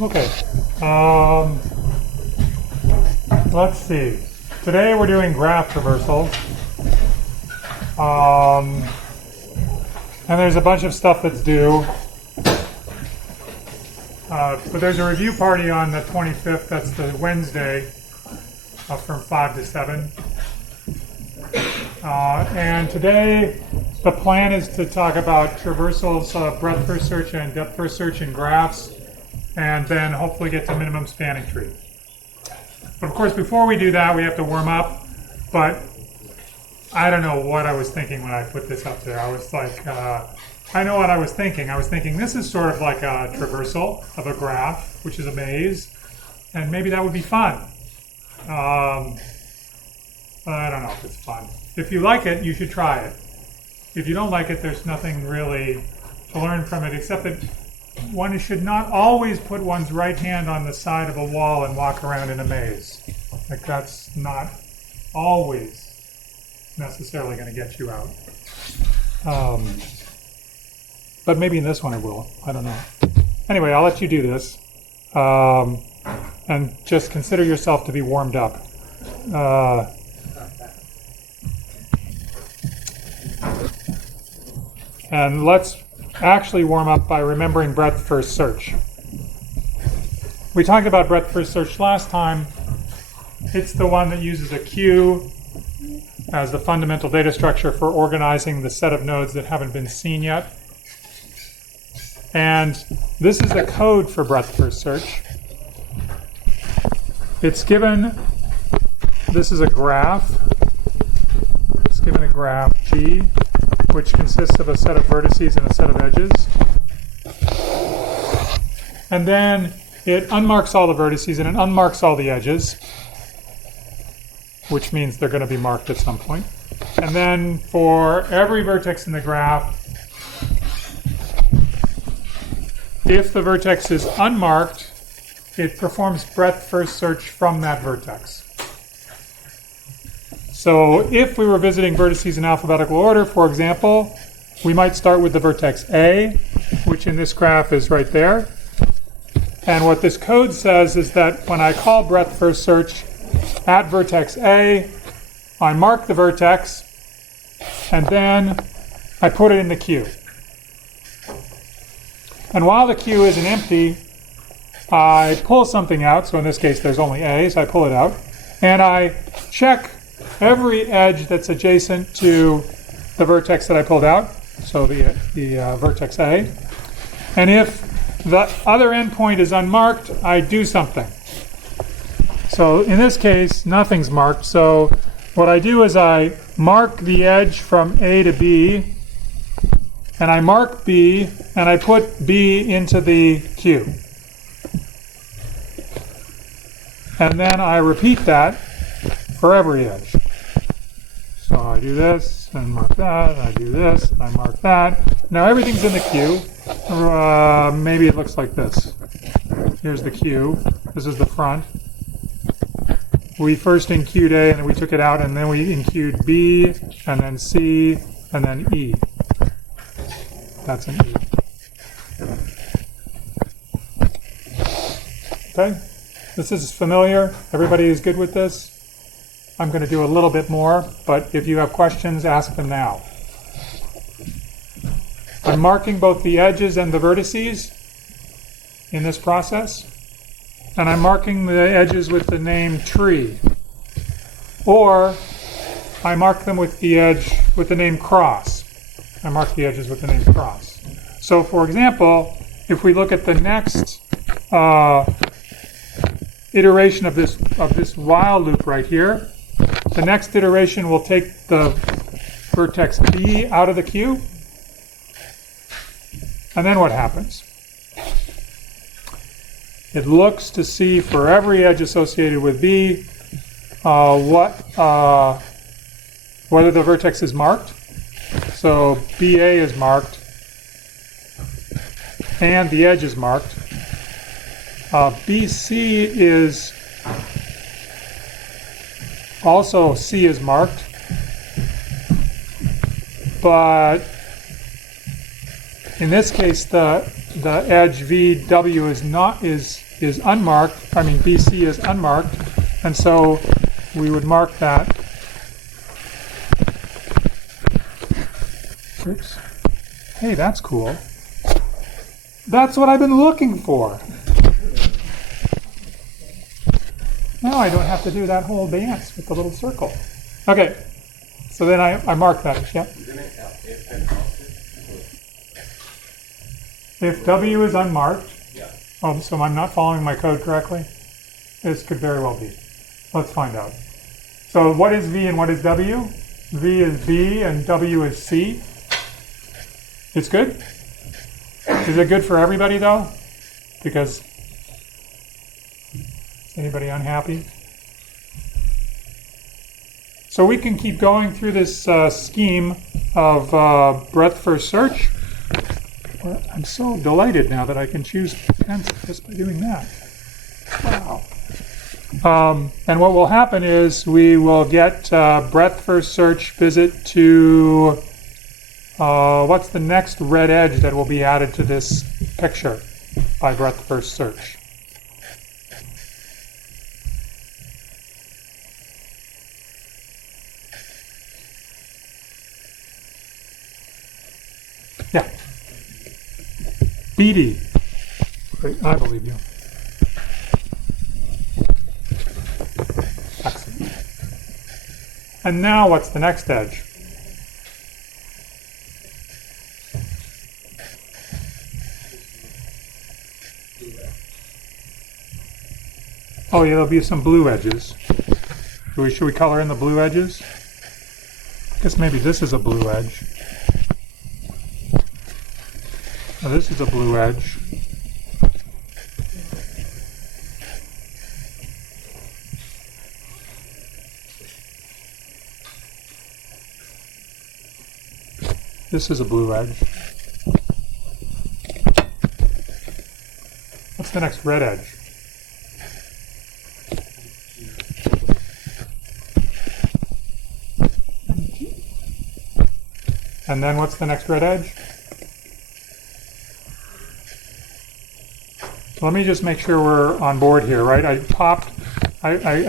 Okay. Let's see. Today we're doing graph traversals. And there's a bunch of stuff that's due. But there's a review party on the 25th, that's the Wednesday, from 5 to 7. And today the plan is to talk about traversals, BreadthFirst Search and DepthFirst Search in graphs, and then hopefully get to minimum spanning tree. But of course, before we do that, we have to warm up. But I don't know what I was thinking when I put this up there. I was like, I know what I was thinking. I was thinking this is sort of like a traversal of a graph, which is a maze, and maybe that would be fun. I don't know if it's fun. If you like it, you should try it. If you don't like it, there's nothing really to learn from it, except that one should not always put one's right hand on the side of a wall and walk around in a maze. Like, that's not always necessarily going to get you out. But maybe in this one it will. I don't know. Anyway, I'll let you do this. And just consider yourself to be warmed up. And let's actually warm up by remembering BreadthFirst Search. We talked about BreadthFirst Search last time. It's the one that uses a queue as the fundamental data structure for organizing the set of nodes that haven't been seen yet. And this is the code for BreadthFirst Search. It's given, this is a graph. It's given a graph G, which consists of a set of vertices and a set of edges. And then it unmarks all the vertices and it unmarks all the edges, which means they're going to be marked at some point. And then for every vertex in the graph, if the vertex is unmarked, it performs BreadthFirst Search from that vertex. So if we were visiting vertices in alphabetical order, for example, we might start with the vertex A, which in this graph is right there. And what this code says is that when I call BreadthFirst Search at vertex A, I mark the vertex, and then I put it in the queue. And while the queue isn't empty, I pull something out. So in this case, there's only A, so I pull it out. And I check every edge that's adjacent to the vertex that I pulled out, so the vertex A. And if the other endpoint is unmarked, I do something. So in this case, nothing's marked. So what I do is I mark the edge from A to B, and I mark B, and I put B into the queue. And then I repeat that for every edge. So I do this, and mark that, and I do this, and I mark that. Now everything's in the queue. Maybe it looks like this. Here's the queue. This is the front. We first enqueued A, and then we took it out, and then we enqueued B, and then C, and then E. That's an E. Okay? This is familiar. Everybody is good with this? I'm going to do a little bit more, but if you have questions, ask them now. I'm marking both the edges and the vertices in this process, and I'm marking the edges with the name tree, or I mark them with the edge with the name cross. I mark the edges with the name cross. So for example, if we look at the next iteration of this while loop right here, the next iteration will take the vertex B out of the queue. And then what happens? It looks to see for every edge associated with B whether the vertex is marked. So BA is marked and the edge is marked. BC is also, C is marked, but in this case the edge VW is is unmarked. I mean, BC is unmarked. And so we would mark that. Oops. Hey, that's cool. That's what I've been looking for. Now I don't have to do that whole dance with the little circle. Okay, so then I mark that. Yeah. If W is unmarked, oh, so I'm not following my code correctly? This could very well be. Let's find out. So what is V and what is W? V is B and W is C. It's good? Is it good for everybody though? Because, is anybody unhappy? So we can keep going through this scheme of BreadthFirst Search. I'm so delighted now that I can choose pencil just by doing that. Wow. And what will happen is we will get BreadthFirst Search visit to what's the next red edge that will be added to this picture by BreadthFirst Search? Yeah. BD. Great, I believe you. Excellent. And now what's the next edge? Oh yeah, there'll be some blue edges. Should we color in the blue edges? I guess maybe this is a blue edge. Now this is a blue edge. This is a blue edge. What's the next red edge? And then what's the next red edge? So let me just make sure we're on board here, right? I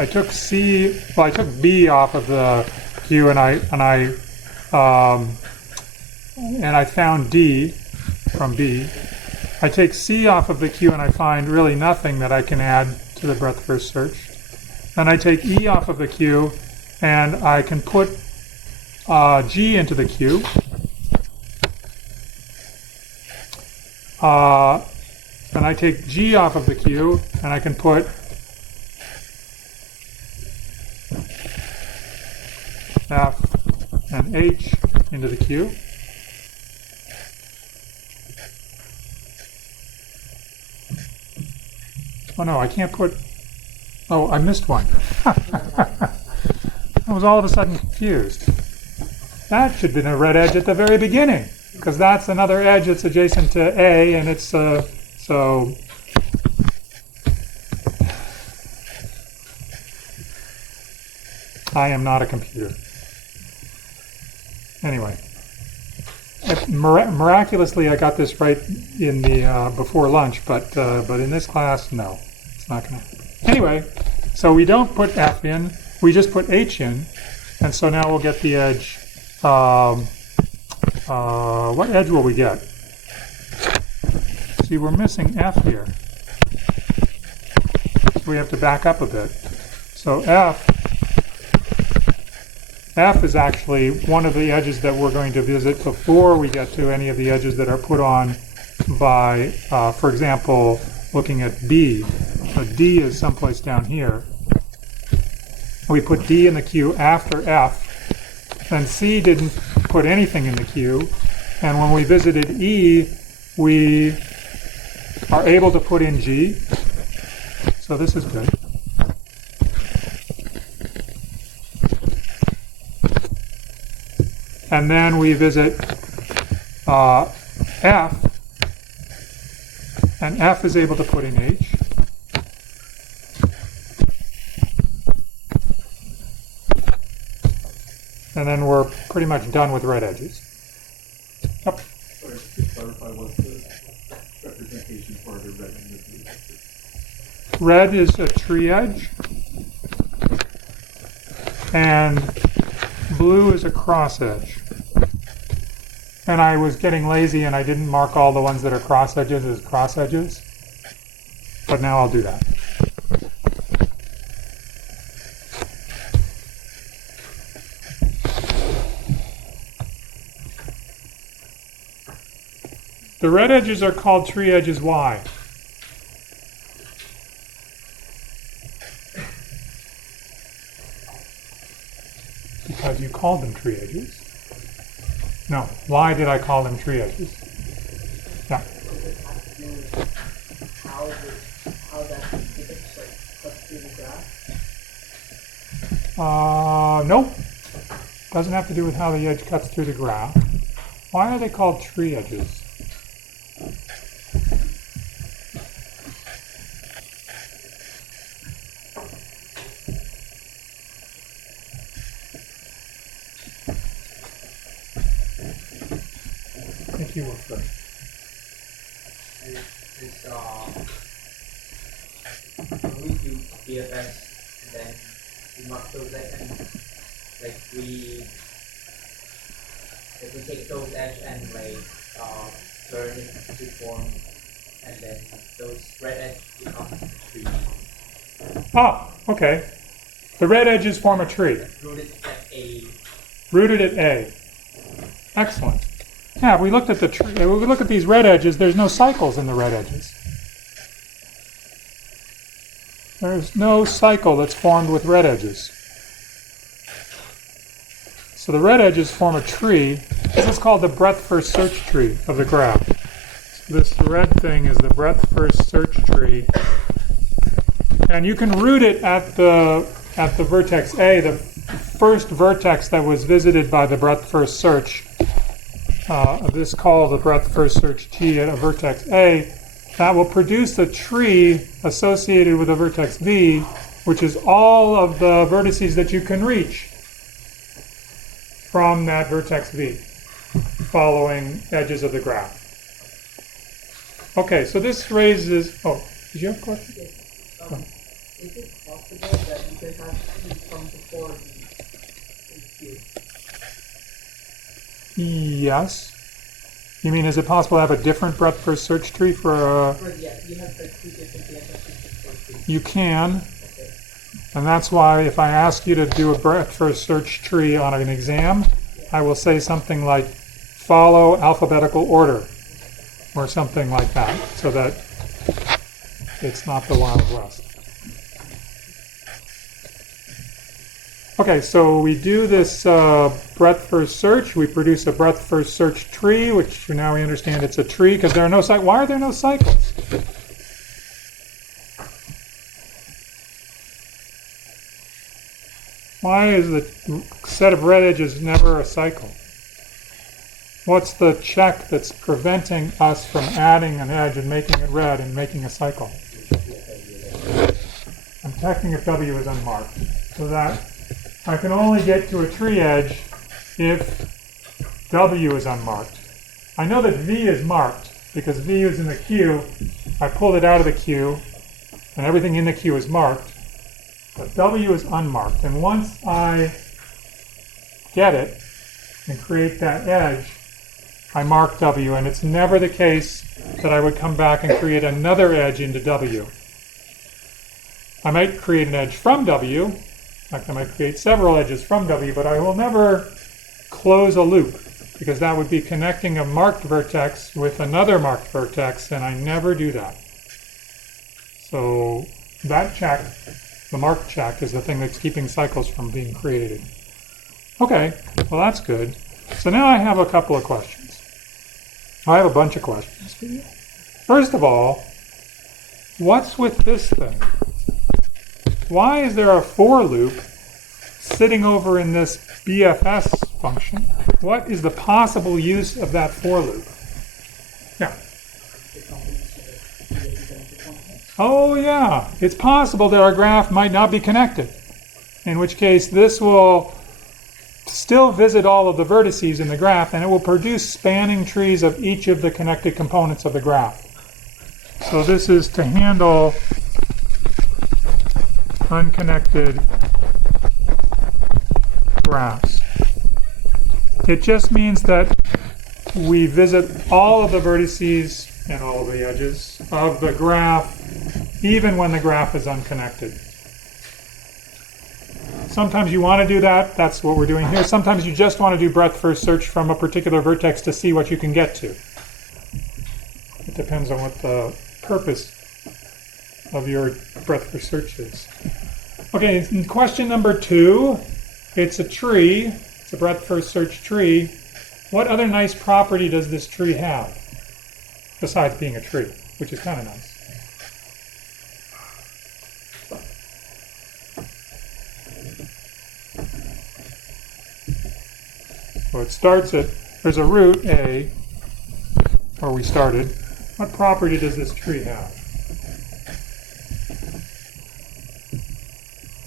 took C, well, I took B off of the Q, and I found D from B. I take C off of the Q and I find really nothing that I can add to the BreadthFirst Search. Then I take E off of the Q and I can put G into the Q. Then I take G off of the Q and I can put F and H into the Q. Oh no, I can't put, oh, I missed one. I was all of a sudden confused. That should have been a red edge at the very beginning, because that's another edge that's adjacent to A, and it's, so, I am not a computer. Anyway, miraculously I got this right in the before lunch, but in this class, no, it's not going to happen. Anyway, so we don't put F in, we just put H in, and so now we'll get the edge. What edge will we get? See, we're missing F here. So we have to back up a bit. So F is actually one of the edges that we're going to visit before we get to any of the edges that are put on by, for example, looking at B. So D is someplace down here. We put D in the queue after F. And C didn't put anything in the queue. And when we visited E, we are able to put in G. So this is good. And then we visit F, and F is able to put in H. And then we're pretty much done with red edges. Yep. Sorry, to clarify, what's the representation for the red and the blue edges? red is a tree edge, and blue is a cross edge. And I was getting lazy and I didn't mark all the ones that are cross edges as cross edges, but now I'll do that. The red edges are called tree edges. Why? Because you called them tree edges. No, why did I call them tree edges? Yeah. How that physics cut through the graph? Nope. Doesn't have to do with how the edge cuts through the graph. Why are they called tree edges? I think you were first. When we do DFS and then we mark those edges and like if we take those edges and like turn it to form and then those red edges become a tree. Ah, okay. The red edges form a tree. Rooted at A. Rooted at A. Excellent. Yeah, if we looked at the tree, we look at these red edges, there's no cycles in the red edges. There's no cycle that's formed with red edges. So the red edges form a tree. This is called the BreadthFirst Search tree of the graph. So this red thing is the BreadthFirst Search tree. And you can root it at the vertex A, the first vertex that was visited by the BreadthFirst Search. This call the BreadthFirst Search T at a vertex A. That will produce a tree associated with a vertex V, which is all of the vertices that you can reach from that vertex V, following edges of the graph. Okay, so this raises... Oh, did you have a question? Yes. Is it possible that you can have trees from before the Yes. You mean, is it possible to have a different BreadthFirst Search tree for a... Yeah, you have like two different DFS. You can. Okay. And that's why if I ask you to do a BreadthFirst Search tree on an exam, I will say something like, follow alphabetical order, or something like that, so that it's not the Wild West. Okay, so we do this BreadthFirst Search. We produce a BreadthFirst Search tree, which now we understand it's a tree because there are no cycles. Why are there no cycles? Why is the set of red edges never a cycle? What's the check that's preventing us from adding an edge and making it red and making a cycle? I'm checking if W is unmarked, so that I can only get to a tree edge if W is unmarked. I know that V is marked because V is in the queue. I pulled it out of the queue and everything in the queue is marked, but W is unmarked. And once I get it and create that edge, I mark W, and it's never the case that I would come back and create another edge into W. I might create an edge from W. In fact, I might create several edges from W, but I will never close a loop because that would be connecting a marked vertex with another marked vertex, and I never do that. So that check, the marked check, is the thing that's keeping cycles from being created. Okay, well that's good. So now I have a couple of questions. I have a bunch of questions for you. First of all, what's with this thing? Why is there a for loop sitting over in this BFS function? What is the possible use of that for loop? Yeah. Oh yeah, it's possible that our graph might not be connected, in which case this will still visit all of the vertices in the graph, and it will produce spanning trees of each of the connected components of the graph. So this is to handle unconnected graphs. It just means that we visit all of the vertices and all of the edges of the graph, even when the graph is unconnected. Sometimes you want to do that. That's what we're doing here. Sometimes you just want to do breadth-first search from a particular vertex to see what you can get to. It depends on what the purpose of your breadth-first search is. Okay, question number 2. It's a tree. It's a breadth-first search tree. What other nice property does this tree have? Besides being a tree, which is kind of nice. So it starts at, there's a root A, where we started. What property does this tree have?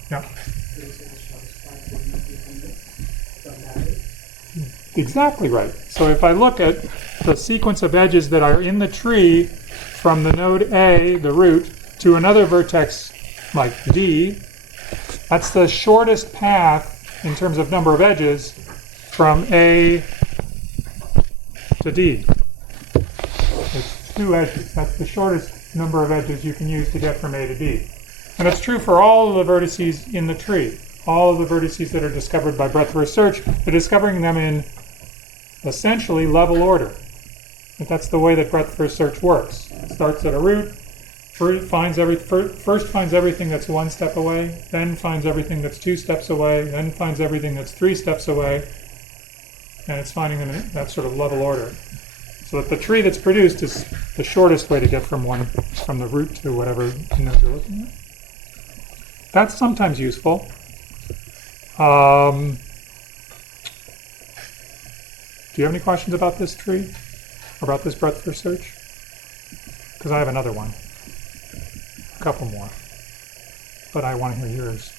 Yeah. Exactly right. So if I look at the sequence of edges that are in the tree from the node A, the root, to another vertex like D, that's the shortest path in terms of number of edges from A to D. It's 2 edges. That's the shortest number of edges you can use to get from A to D. And it's true for all of the vertices in the tree. All of the vertices that are discovered by breadth-first search, they're discovering them in essentially level order. But that's the way that breadth-first search works. It starts at a root, first finds everything that's 1 step away, then finds everything that's 2 steps away, then finds everything that's 3 steps away, and it's finding them in that sort of level order. So that the tree that's produced is the shortest way to get from the root to whatever node you're looking at. That's sometimes useful. Do you have any questions about this tree? Or about this breadth-first search? Because I have another one. A couple more. But I want to hear yours.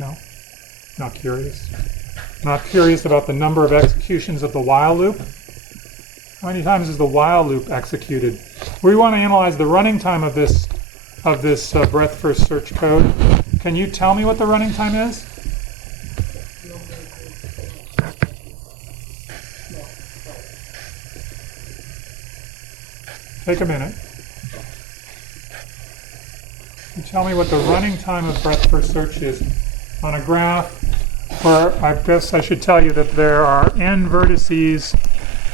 No? Not curious? Not curious about the number of executions of the while loop? How many times is the while loop executed? We want to analyze the running time of this breadth-first search code. Can you tell me what the running time is? Take a minute. Can you tell me what the running time of breadth-first search is on a graph where I guess I should tell you that there are n vertices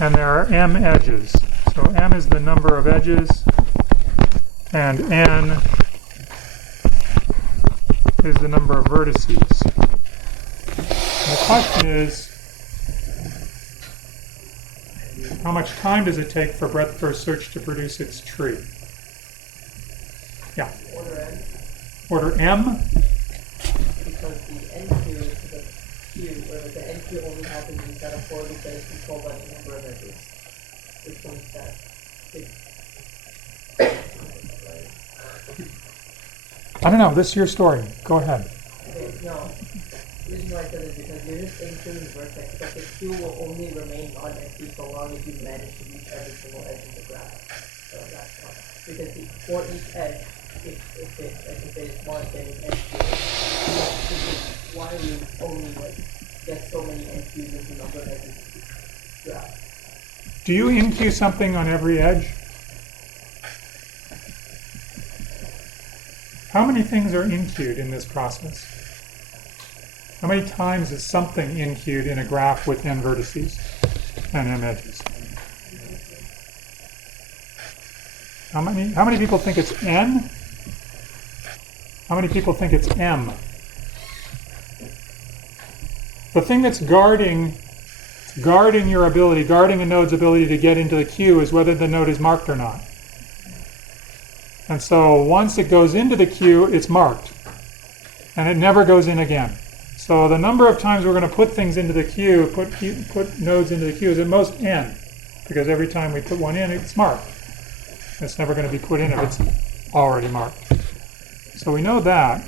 and there are m edges. So m is the number of edges and n is the number of vertices. And the question is, how much time does it take for breadth-first search to produce its tree? Yeah. Order n. Order m? Because the NQ, the NQ only happens in set of 4 because controlled by the number of edges. Which means that I don't know. This is your story. Go ahead. okay, no. The reason why I said it is because you're just including vertex, but the queue will only remain unempty so long as you manage to reach every single edge of the graph. So that's why. Because for each edge, if it is one, then it's NQ. This is why we only get so many NQs into number of edges of the graph. Do you NQ something on every edge? How many things are NQ'd in this process? How many times is something NQ'd in a graph with n vertices and m edges? How many people think it's n? How many people think it's m? The thing that's guarding your ability, guarding a node's ability to get into the queue is whether the node is marked or not. And so once it goes into the queue, it's marked. And it never goes in again. So the number of times we're going to put things into the queue, put nodes into the queue is at most n. Because every time we put one in, it's marked. It's never going to be put in if it's already marked. So we know that.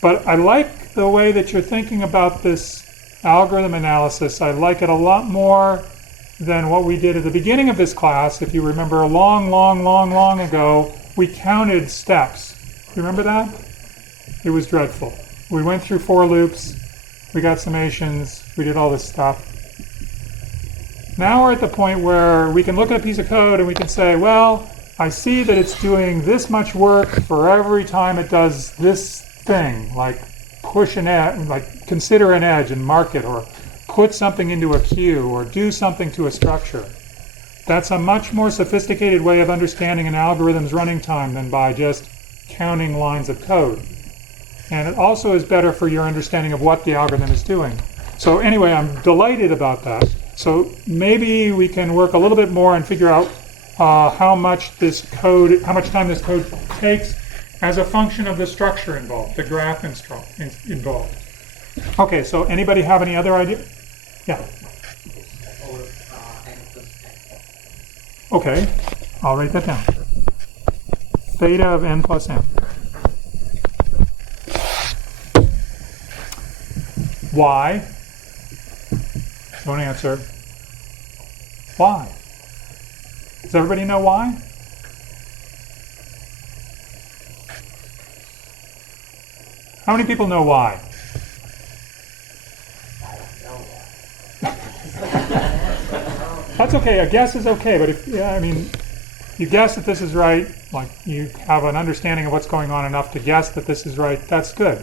But I like the way that you're thinking about this algorithm analysis. I like it a lot more than what we did at the beginning of this class. If you remember long ago, we counted steps. you remember that? It was dreadful. We went through for loops, we got summations, we did all this stuff. Now we're at the point where we can look at a piece of code and we can say, well, I see that it's doing this much work for every time it does this thing, like push an edge, like consider an edge and mark it, or put something into a queue, or do something to a structure. That's a much more sophisticated way of understanding an algorithm's running time than by just counting lines of code. And it also is better for your understanding of what the algorithm is doing. So anyway, I'm delighted about that. So maybe we can work a little bit more and figure out how much time this code takes as a function of the structure involved, the graph involved. Okay, so anybody have any other idea? Yeah. Okay, I'll write that down. Theta of n plus n. Why? Don't answer. Why? Does everybody know why? How many people know why? That's okay. A guess is okay, but if you guess that this is right, like you have an understanding of what's going on enough to guess that this is right, that's good.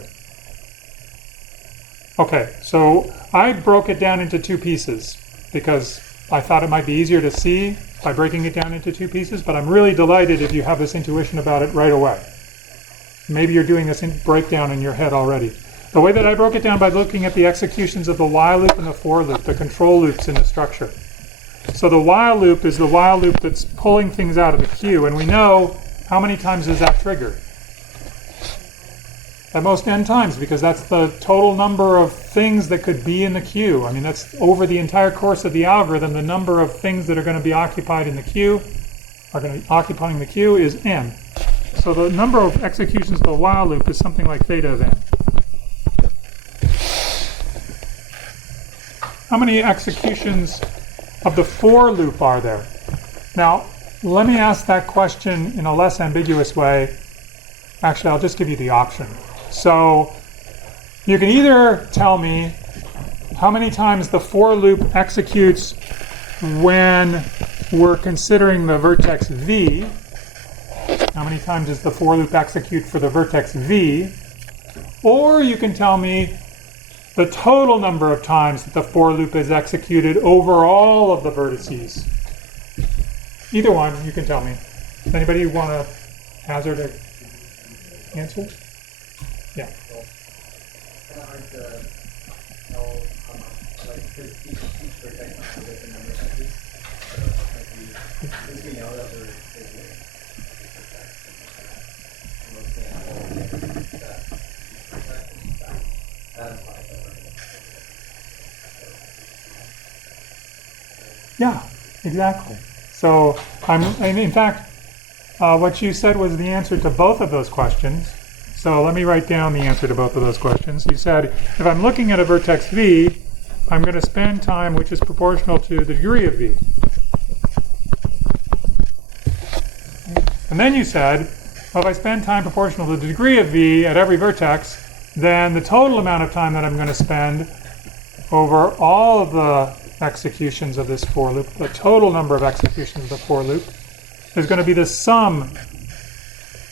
Okay, so I broke it down into two pieces because I thought it might be easier to see by breaking it down into two pieces, but I'm really delighted if you have this intuition about it right away. Maybe you're doing this breakdown in your head already. The way that I broke it down by looking at the executions of the while loop and the for loop, the control loops in the structure. So the while loop is the while loop that's pulling things out of the queue, and we know how many times is that triggered. At most n times, because that's the total number of things that could be in the queue. I mean, that's over the entire course of the algorithm, the number of things that are going to be occupied in the queue, occupying the queue is n. So the number of executions of the while loop is something like theta of n. How many executions of the for loop are there? Now, let me ask that question in a less ambiguous way. Actually, I'll just give you the option. So you can either tell me how many times the for loop executes when we're considering the vertex v. How many times does the for loop execute for the vertex v? Or you can tell me the total number of times that the for loop is executed over all of the vertices. Either one, you can tell me. Does anybody want to hazard an answer? Yeah. Kind of hard to tell how much, like, because each vertex has a different number of edges. So, like, since we know that we're taking vertex and looking at all the vertex, that implies that we're going to. Yeah, exactly. So, in fact, what you said was the answer to both of those questions. So let me write down the answer to both of those questions. You said, if I'm looking at a vertex v, I'm going to spend time which is proportional to the degree of v. And then you said, well, if I spend time proportional to the degree of v at every vertex, then the total amount of time that I'm going to spend over all of the executions of this for loop, the total number of executions of the for loop, is going to be the sum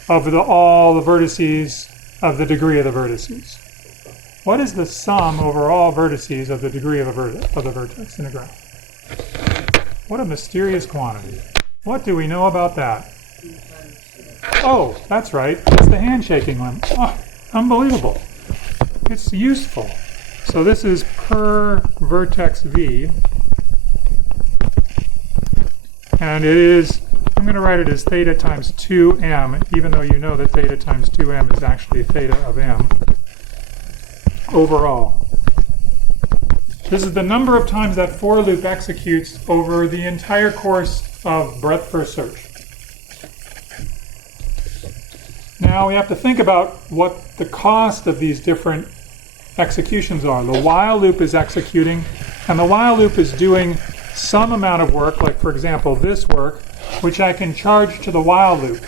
of all the vertices of the degree of the vertices. What is the sum over all vertices of the degree of the vertex in a graph? What a mysterious quantity. What do we know about that? Oh, that's right. It's the handshaking one. Oh, unbelievable. It's useful. So this is per vertex v. And it is, I'm going to write it as theta times 2m, even though you know that theta times 2m is actually theta of m overall. This is the number of times that for loop executes over the entire course of BreadthFirst Search. Now we have to think about what the cost of these different executions are. The while loop is executing, and the while loop is doing some amount of work, like for example this work, which I can charge to the while loop.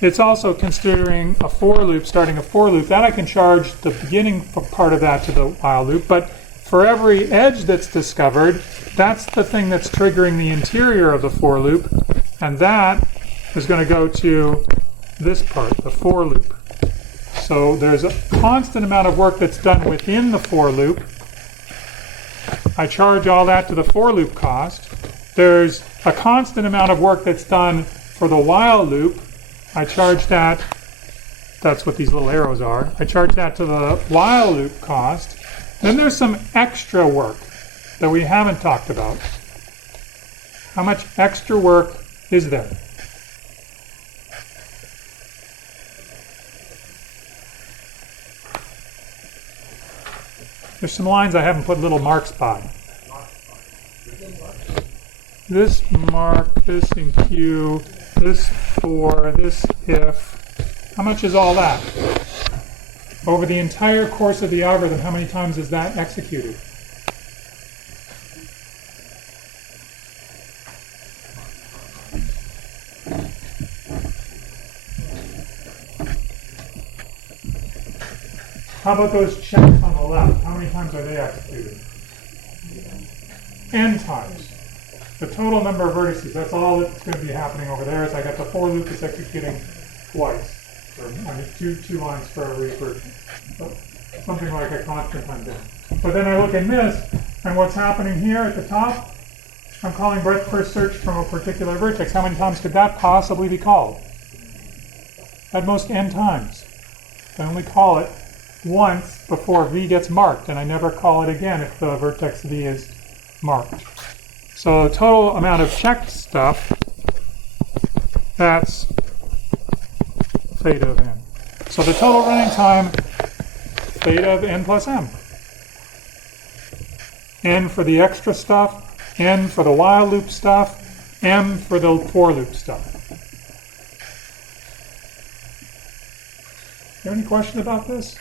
it's also considering a for loop, starting a for loop. That I can charge the beginning part of that to the while loop, but for every edge that's discovered, that's the thing that's triggering the interior of the for loop, and that is going to go to this part, the for loop. So there's a constant amount of work that's done within the for loop. I charge all that to the for loop cost. There's a constant amount of work that's done for the while loop. I charge that, that's what these little arrows are. I charge that to the while loop cost. Then there's some extra work that we haven't talked about. How much extra work is there? There's some lines I haven't put little marks by. This mark, this in Q, this for, this if. How much is all that? Over the entire course of the algorithm, how many times is that executed? How about those checks on the left? How many times are they executed? N times. The total number of vertices, that's all that's going to be happening over there, is I got the for loop that's executing twice. Or, I mean, two lines for every vertex. Something like a constant time down. But then I look in this, and what's happening here at the top, I'm calling BreadthFirst Search from a particular vertex. How many times could that possibly be called? At most N times. I only call it once before V gets marked, and I never call it again if the vertex V is marked. So the total amount of checked stuff, that's theta of n. So the total running time, theta of n plus m. N for the extra stuff, n for the while loop stuff, m for the for loop stuff. Is there any question about this?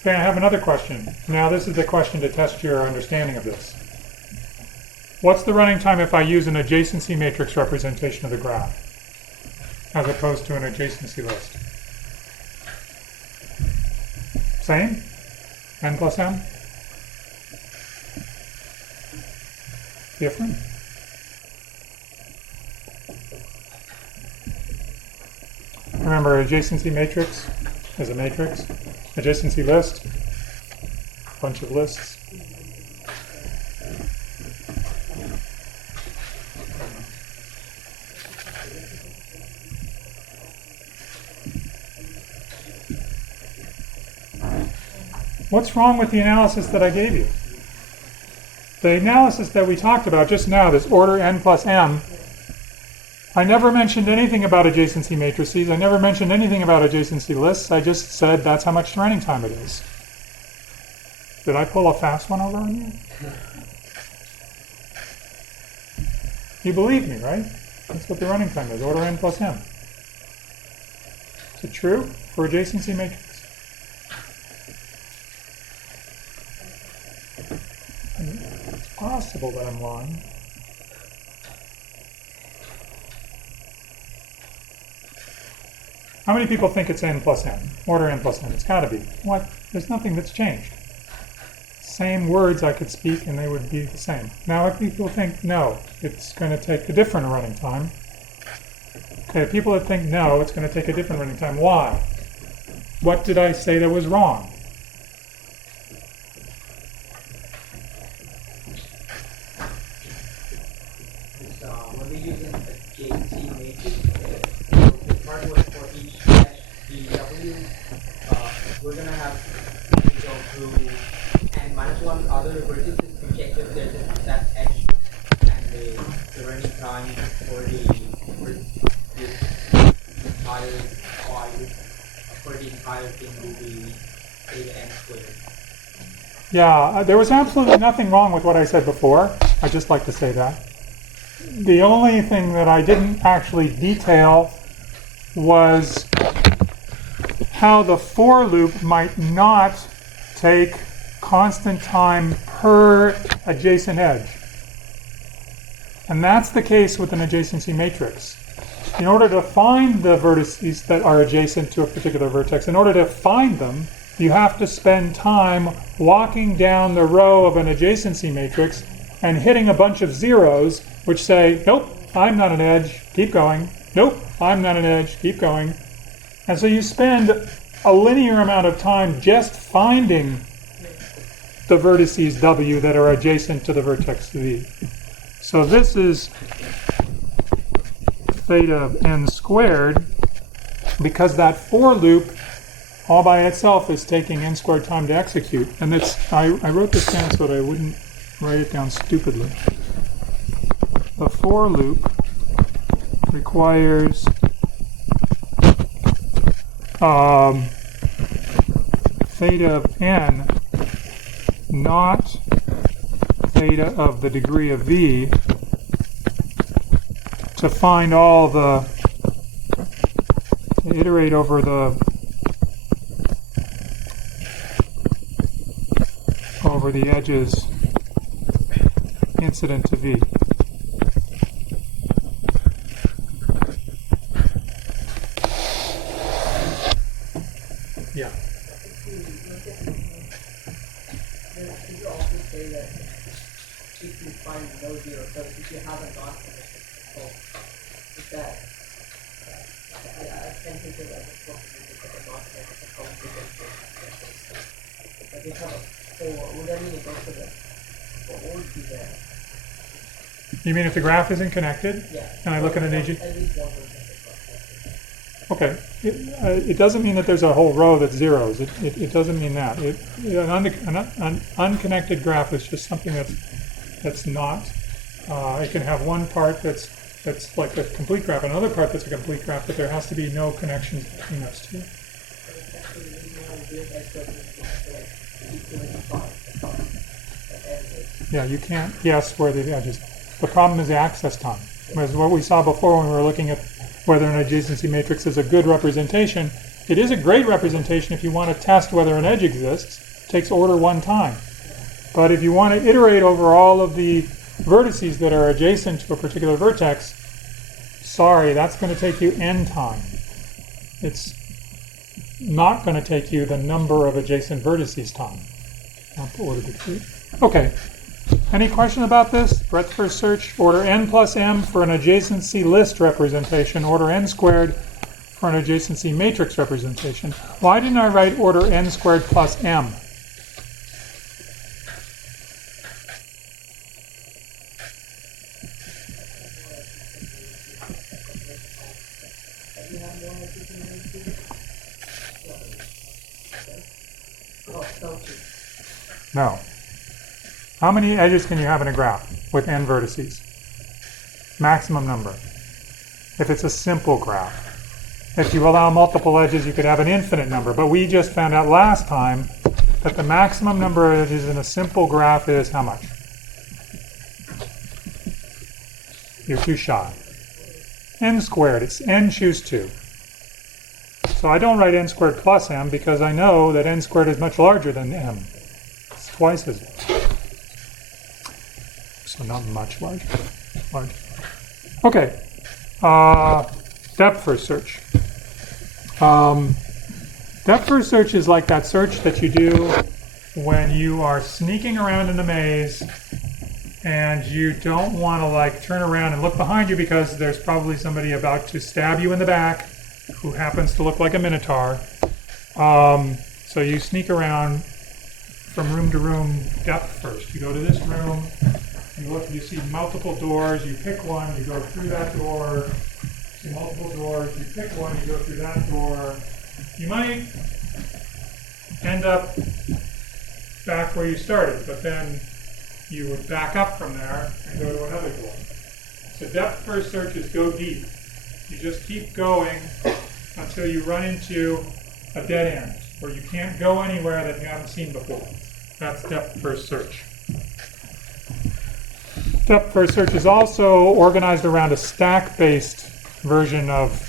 Okay, I have another question. Now this is the question to test your understanding of this. What's the running time if I use an adjacency matrix representation of the graph as opposed to an adjacency list? Same? N plus m? Different? Remember, adjacency matrix is a matrix. Adjacency list, bunch of lists. What's wrong with the analysis that I gave you? The analysis that we talked about just now, this order n plus m, I never mentioned anything about adjacency matrices. I never mentioned anything about adjacency lists. I just said that's how much running time it is. Did I pull a fast one over on you? You believe me, right? That's what the running time is, order n plus m. Is it true for adjacency matrix? It's possible that I'm lying. How many people think it's n plus m? Order n plus m. It's got to be. What? There's nothing that's changed. Same words I could speak and they would be the same. Now if people think no, it's going to take a different running time. Okay, people that think no, it's going to take a different running time. Why? What did I say that was wrong? When we use an adjacency matrix, part was for each SDW, we're going to have to go through and minus one other vertices to check if there's that edge, and the running time for the entire thing will be theta n squared. Yeah, there was absolutely nothing wrong with what I said before. I'd just like to say that. The only thing that I didn't actually detail was how the for loop might not take constant time per adjacent edge. And that's the case with an adjacency matrix. In order to find the vertices that are adjacent to a particular vertex, in order to find them, you have to spend time walking down the row of an adjacency matrix and hitting a bunch of zeros which say, nope, I'm not an edge, keep going. Nope, I'm not an edge, keep going. And so you spend a linear amount of time just finding the vertices W that are adjacent to the vertex V. So this is theta of n squared, because that for loop all by itself is taking n squared time to execute. And I wrote this down so that I wouldn't write it down stupidly. The for loop requires theta of n, not theta of the degree of v, to find all to iterate over the edges incident to v. Yeah. Did you also say that if you find no zero, so if you have a non-connected control, is that I can't think of it as a non-connected control because like you have a 4, would that mean it goes to the, what would be there? You mean if the graph isn't connected? Yeah. And I look at an edge? At least one vertex. Okay. It doesn't mean that there's a whole row that's zeros. It doesn't mean that. An unconnected graph is just something that's not. It can have one part that's like a complete graph, another part that's a complete graph, but there has to be no connections between those two. Yeah, you can't guess where the edges. The problem is the access time. Whereas what we saw before when we were looking at whether an adjacency matrix is a good representation, it is a great representation if you want to test whether an edge exists. It takes order 1 time. But if you want to iterate over all of the vertices that are adjacent to a particular vertex, sorry, that's going to take you n time. It's not going to take you the number of adjacent vertices time. Not the order between. Okay. Any question about this? BreadthFirst Search, order n plus m for an adjacency list representation, order n squared for an adjacency matrix representation. Why didn't I write order n squared plus m? No. How many edges can you have in a graph with n vertices? Maximum number. If it's a simple graph. If you allow multiple edges, you could have an infinite number. But we just found out last time that the maximum number of edges in a simple graph is how much? You're too shy. N squared. It's n choose 2. So I don't write n squared plus m because I know that n squared is much larger than m. It's twice as large. So not much larger. Large. Okay. DepthFirst Search. DepthFirst Search is like that search that you do when you are sneaking around in a maze and you don't want to like turn around and look behind you because there's probably somebody about to stab you in the back who happens to look like a minotaur. So you sneak around from room to room depth first. You go to this room, you look, you see multiple doors, you pick one, you go through that door, see multiple doors, you pick one, you go through that door. You might end up back where you started, but then you would back up from there and go to another door. So DepthFirst Search is go deep. You just keep going until you run into a dead end, where you can't go anywhere that you haven't seen before. That's DepthFirst Search. DepthFirst Search is also organized around a stack-based version of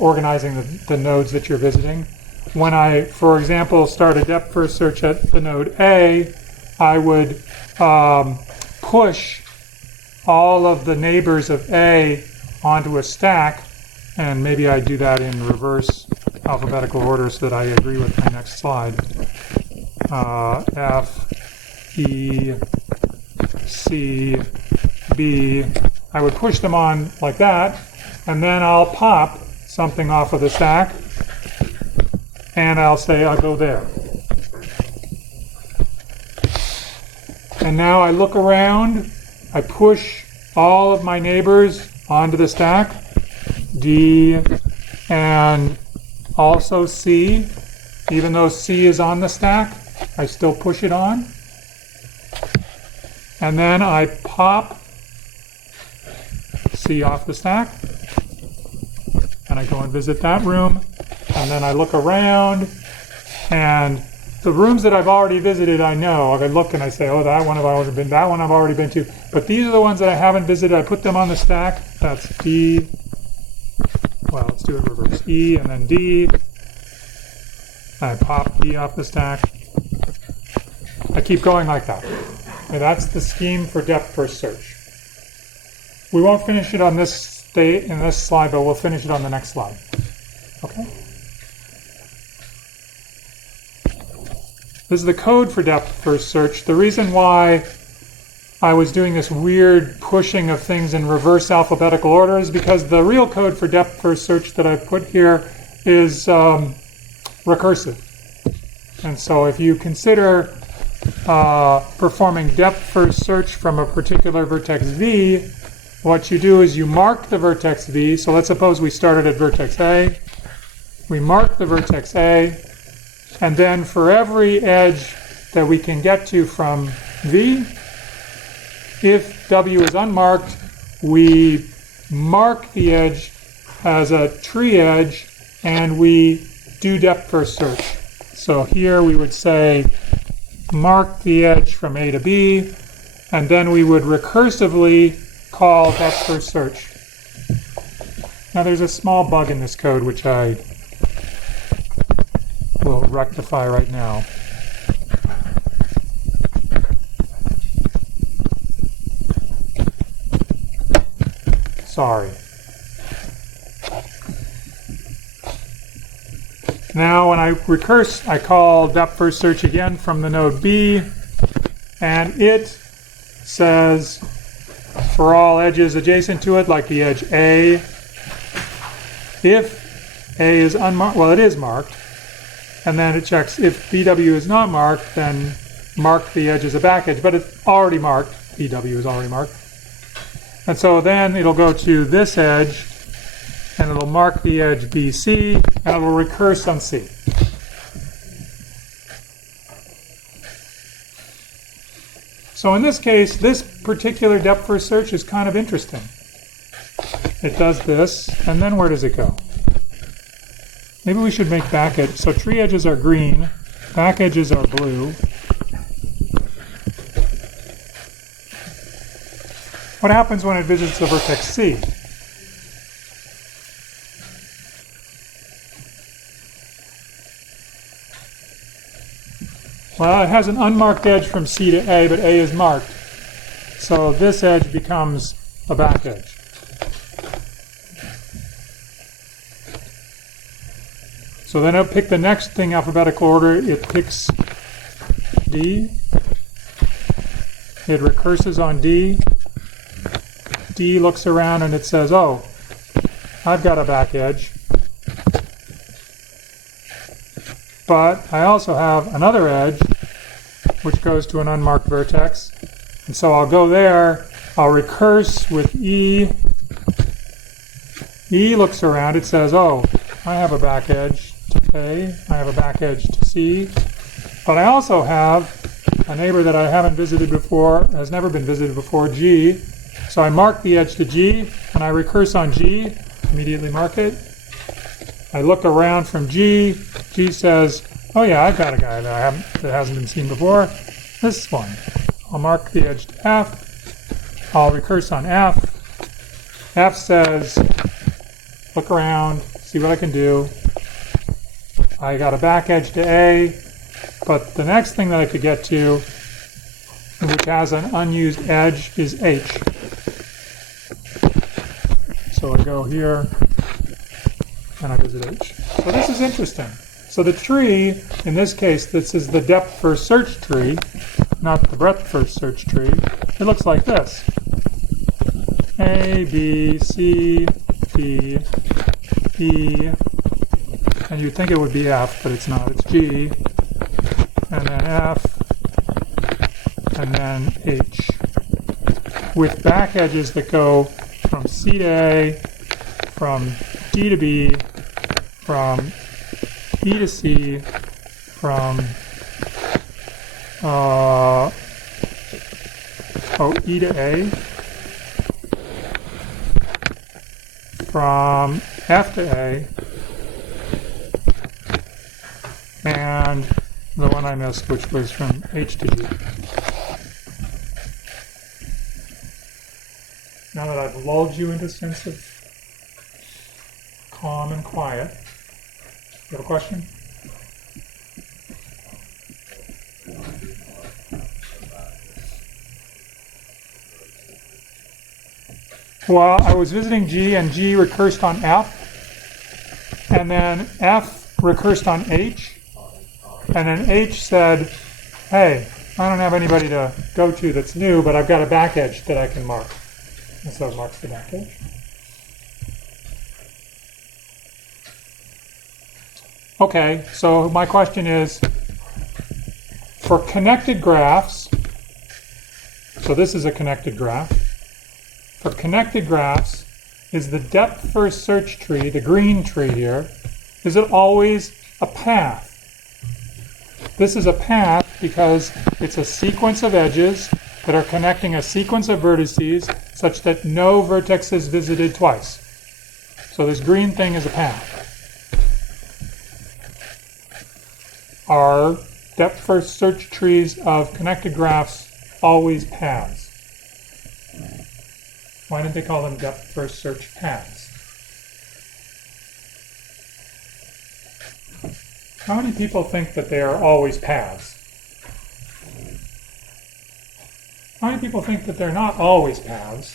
organizing the nodes that you're visiting. When I, for example, start a DepthFirst Search at the node A, I would push all of the neighbors of A onto a stack, and maybe I do that in reverse alphabetical order so that I agree with my next slide. F, E, C, B. I would push them on like that, and then I'll pop something off of the stack, and I'll say I'll go there. And now I look around, I push all of my neighbors onto the stack, D and also C. Even though C is on the stack, I still push it on. And then I pop C off the stack, and I go and visit that room, and then I look around, and the rooms that I've already visited, I know. I look and I say, oh, that one I've already been, that one I've already been to. But these are the ones that I haven't visited. I put them on the stack. That's D. Well, let's do it reverse. E and then D. I pop D off the stack. I keep going like that. And that's the scheme for DepthFirst Search. We won't finish it on this in this slide, but we'll finish it on the next slide. Okay? This is the code for DepthFirst Search. The reason why I was doing this weird pushing of things in reverse alphabetical order is because the real code for DepthFirst Search that I've put here is recursive. And so if you consider performing DepthFirst Search from a particular vertex V, what you do is you mark the vertex V. So let's suppose we started at vertex A. We mark the vertex A. And then for every edge that we can get to from V, if W is unmarked, we mark the edge as a tree edge, and we do DepthFirst Search. So here we would say mark the edge from A to B, and then we would recursively call DepthFirst Search. Now there's a small bug in this code which I will rectify right now. Sorry. Now when I recurse, I call DepthFirst Search again from the node B, and it says for all edges adjacent to it, like the edge A, if A is unmarked, well, it is marked, and then it checks if BW is not marked, then mark the edge as a back edge, but it's already marked. BW is already marked. And so then it'll go to this edge, and it'll mark the edge BC, and it'll recurse on C. So in this case, this particular DepthFirst Search is kind of interesting. It does this, and then where does it go? Maybe we should make back edge. So tree edges are green, back edges are blue. What happens when it visits the vertex C? Well, it has an unmarked edge from C to A, but A is marked. So this edge becomes a back edge. So then it'll pick the next thing alphabetical order. It picks D. It recurses on D. D looks around and it says, oh, I've got a back edge. But I also have another edge which goes to an unmarked vertex. And so I'll go there, I'll recurse with E. E looks around, it says, oh, I have a back edge to A, I have a back edge to C, but I also have a neighbor that I haven't visited before, has never been visited before, G. So I mark the edge to G, and I recurse on G, immediately mark it. I look around from G, G says, oh yeah, I've got a guy that hasn't been seen before, this one. I'll mark the edge to F, I'll recurse on F. F says, look around, see what I can do. I got a back edge to A, but the next thing that I could get to, which has an unused edge, is H. So I go here, and I visit H. So this is interesting. So the tree, in this case, this is the DepthFirst Search tree, not the BreadthFirst Search tree. It looks like this. A, B, C, D, E, and you'd think it would be F, but it's not. It's G, and then F, and then H, with back edges that go from C to A, from D to B, from E to C, from E to A, from F to A, and the one I missed, which was from H to G. Now that I've lulled you into a sense of calm and quiet, you have a question? Well, I was visiting G, and G recursed on F, and then F recursed on H, and then H said, hey, I don't have anybody to go to that's new, but I've got a back edge that I can mark. And so it marks the back edge. Okay, so my question is, for connected graphs, so this is a connected graph. For connected graphs, is the DepthFirst Search tree, the green tree here, is it always a path? This is a path because it's a sequence of edges that are connecting a sequence of vertices such that no vertex is visited twice. So this green thing is a path. Are DepthFirst Search trees of connected graphs always paths? Why didn't they call them DepthFirst Search paths? How many people think that they are always paths? How many people think that they're not always paths?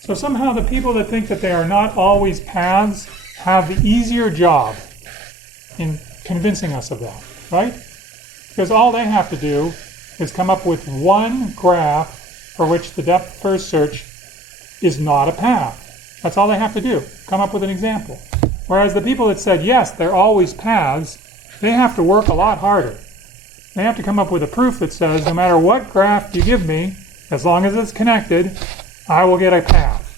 So somehow the people that think that they are not always paths have the easier job in convincing us of that, right? Because all they have to do is come up with one graph for which the DepthFirst Search is not a path. That's all they have to do, come up with an example. Whereas the people that said, yes, they're always paths, they have to work a lot harder. They have to come up with a proof that says, no matter what graph you give me, as long as it's connected, I will get a path.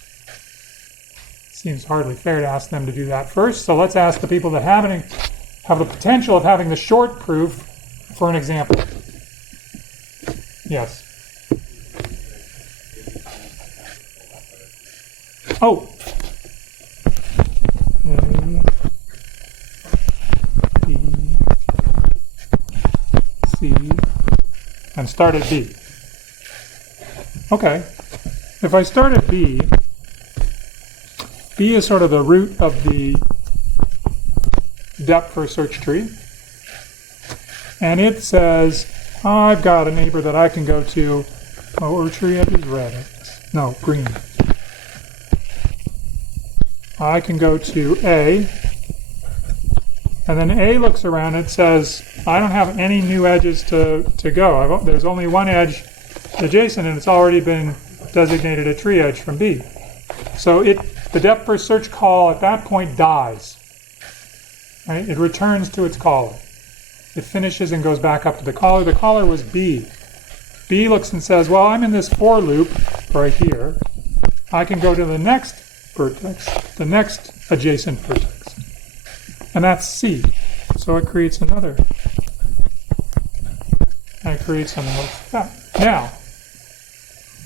Seems hardly fair to ask them to do that first, so let's ask the people that have the potential of having the short proof for an example. Yes. Oh. A, B, C, and start at B. Okay. If I start at B, B is sort of the root of the DepthFirst Search tree. And it says, I've got a neighbor that I can go to. Oh, our tree edges red. No, green. I can go to A, and then A looks around and says, I don't have any new edges to go. There's only one edge adjacent, and it's already been designated a tree edge from B. So the DepthFirst Search call at that point dies. Right? It returns to its caller. It finishes and goes back up to the caller. The caller was B. B looks and says, well, I'm in this for loop right here. I can go to the next vertex, the next adjacent vertex. And that's C. So it creates another. And it creates something like that. Now,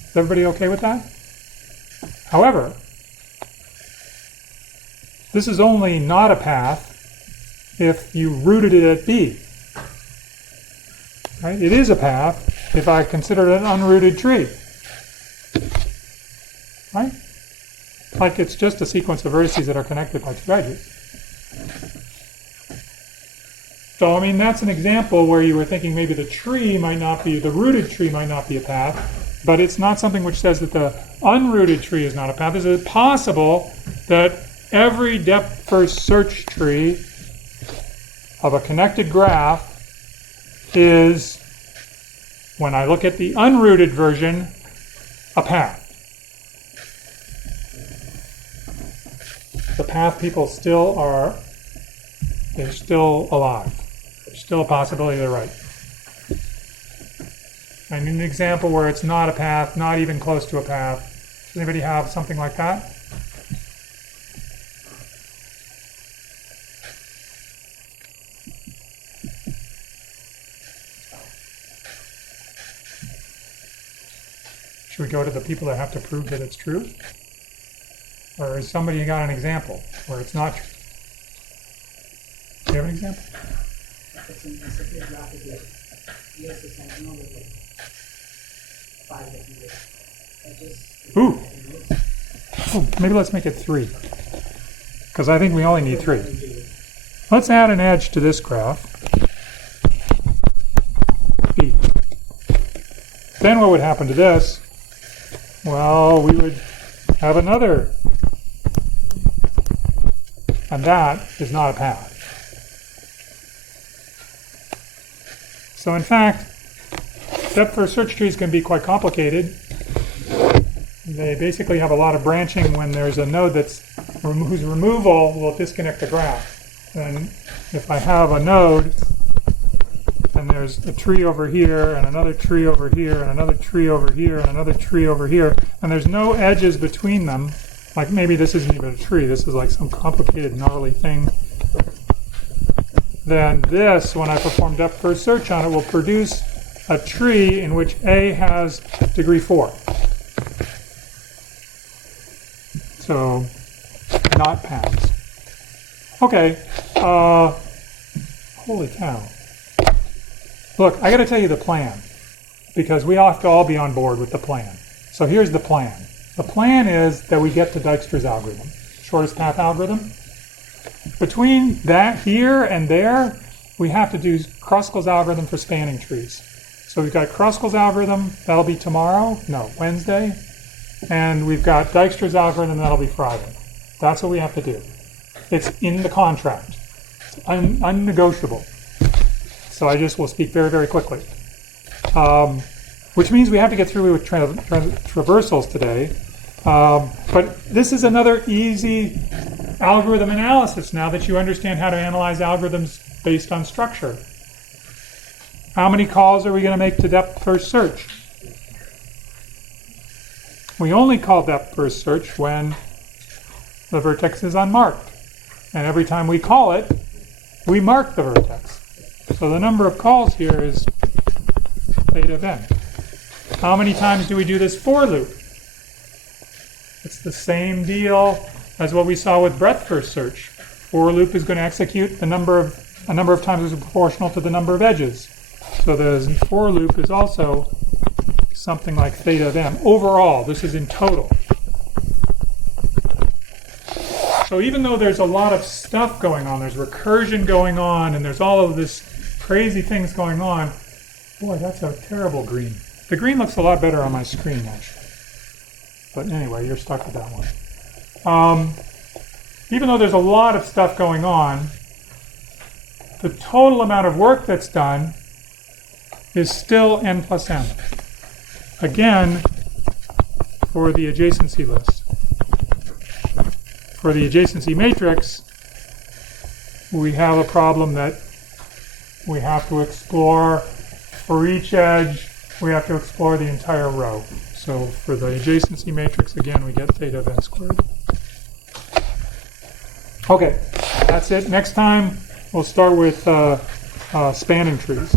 is everybody okay with that? However, this is only not a path if you rooted it at B. Right? It is a path if I consider it an unrooted tree. Right? Like it's just a sequence of vertices that are connected by two edges. So, I mean, that's an example where you were thinking maybe the tree might not be, the rooted tree might not be a path, but it's not something which says that the unrooted tree is not a path. Is it possible that every depth-first search tree of a connected graph is, when I look at the unrooted version, a path? The path people still are, they're still alive. There's still a possibility they're right. I need an example where it's not a path, not even close to a path. Does anybody have something like that? Should we go to the people that have to prove that it's true? Or has somebody got an example where it's not true? Do you have an example? It's in a separate graph again. Yes, it's an angle with like 5 that you get. I just Ooh, maybe let's make it 3. Because I think we only need 3. Let's add an edge to this graph. B. Then what would happen to this? Well, we would have another. And that is not a path. So in fact, depth-first search trees can be quite complicated. They basically have a lot of branching when there's a node whose removal will disconnect the graph. And if I have a node, and there's a tree over here, and another tree over here, and another tree over here, and another tree over here, and there's no edges between them, like maybe this isn't even a tree, this is like some complicated, gnarly thing, then this, when I perform depth-first search on it, will produce a tree in which A has degree 4. So, not paths. Okay, holy cow. Look, I got to tell you the plan, because we have to all be on board with the plan. So here's the plan. The plan is that we get to Dijkstra's algorithm, shortest path algorithm. Between that here and there, we have to do Kruskal's algorithm for spanning trees. So we've got Kruskal's algorithm, that'll be tomorrow, no, Wednesday. And we've got Dijkstra's algorithm, that'll be Friday. That's what we have to do. It's in the contract. It's unnegotiable. So I just will speak very, very quickly. Which means we have to get through with traversals today. But this is another easy algorithm analysis now that you understand how to analyze algorithms based on structure. How many calls are we going to make to depth-first search? We only call depth-first search when the vertex is unmarked. And every time we call it, we mark the vertex. So the number of calls here is theta of n. How many times do we do this for loop? It's the same deal as what we saw with BreadthFirst Search. For loop is going to execute a number of times is proportional to the number of edges. So the for loop is also something like theta of m. Overall, this is in total. So even though there's a lot of stuff going on, there's recursion going on, and there's all of this crazy things going on, boy, that's a terrible green. The green looks a lot better on my screen, actually. But anyway, you're stuck with that one. Even though there's a lot of stuff going on, the total amount of work that's done is still n plus m. Again, for the adjacency list. For the adjacency matrix, we have a problem that we have to explore. For each edge, we have to explore the entire row. So for the adjacency matrix, again, we get theta of n squared. Okay, that's it. Next time, we'll start with spanning trees.